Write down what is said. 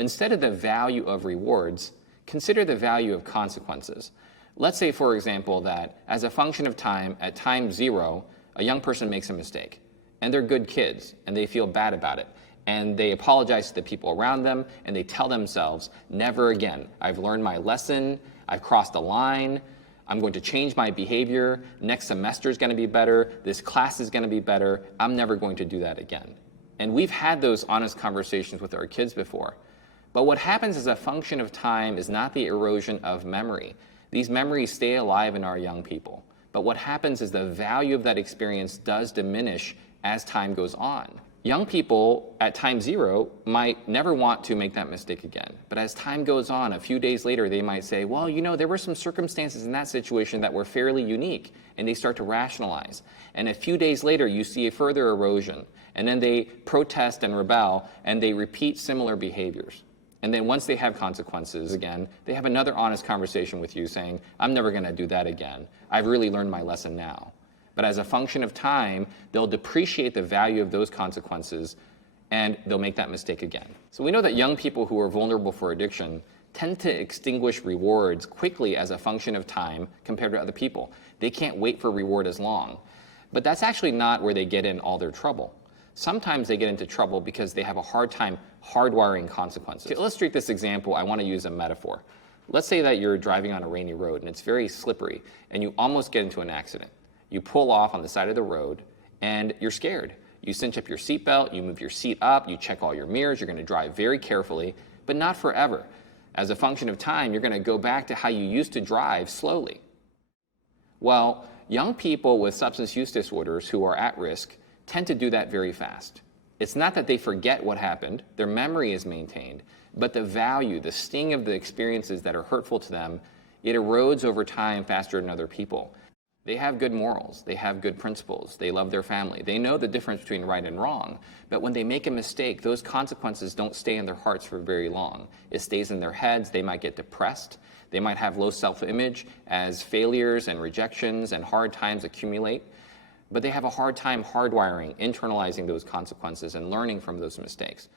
Instead of the value of rewards, consider the value of consequences. Let's say, for example, that as a function of time, at time 0, a young person makes a mistake, and they're good kids, and they feel bad about it, and they apologize to the people around them, and they tell themselves, never again. I've learned my lesson, I've crossed a line, I'm going to change my behavior, next semester is going to be better, this class is going to be better, I'm never going to do that again. And we've had those honest conversations with our kids before. But what happens as a function of time is not the erosion of memory. These memories stay alive in our young people. But what happens is the value of that experience does diminish as time goes on. Young people at time 0 might never want to make that mistake again. But as time goes on, a few days later, they might say, well, you know, there were some circumstances in that situation that were fairly unique, and they start to rationalize. And a few days later, you see a further erosion, and then they protest and rebel, and they repeat similar behaviors. And then once they have consequences again, they have another honest conversation with you saying, I'm never going to do that again. I've really learned my lesson now. But as a function of time, they'll depreciate the value of those consequences, and they'll make that mistake again. So we know that young people who are vulnerable for addiction tend to extinguish rewards quickly as a function of time compared to other people. They can't wait for reward as long. But that's actually not where they get in all their trouble. Sometimes they get into trouble because they have a hard time hardwiring consequences. To illustrate this example, I want to use a metaphor. Let's say that you're driving on a rainy road and it's very slippery and you almost get into an accident. You pull off on the side of the road and you're scared. You cinch up your seatbelt, you move your seat up, you check all your mirrors, you're going to drive very carefully, but not forever. As a function of time, you're going to go back to how you used to drive slowly. Well, young people with substance use disorders who are at risk tend to do that very fast. It's not that they forget what happened, their memory is maintained, but the value, the sting of the experiences that are hurtful to them, it erodes over time faster than other people. They have good morals, they have good principles, they love their family, they know the difference between right and wrong, but when they make a mistake, those consequences don't stay in their hearts for very long. It stays in their heads, they might get depressed, they might have low self-image as failures and rejections and hard times accumulate. But they have a hard time hardwiring, internalizing those consequences and learning from those mistakes.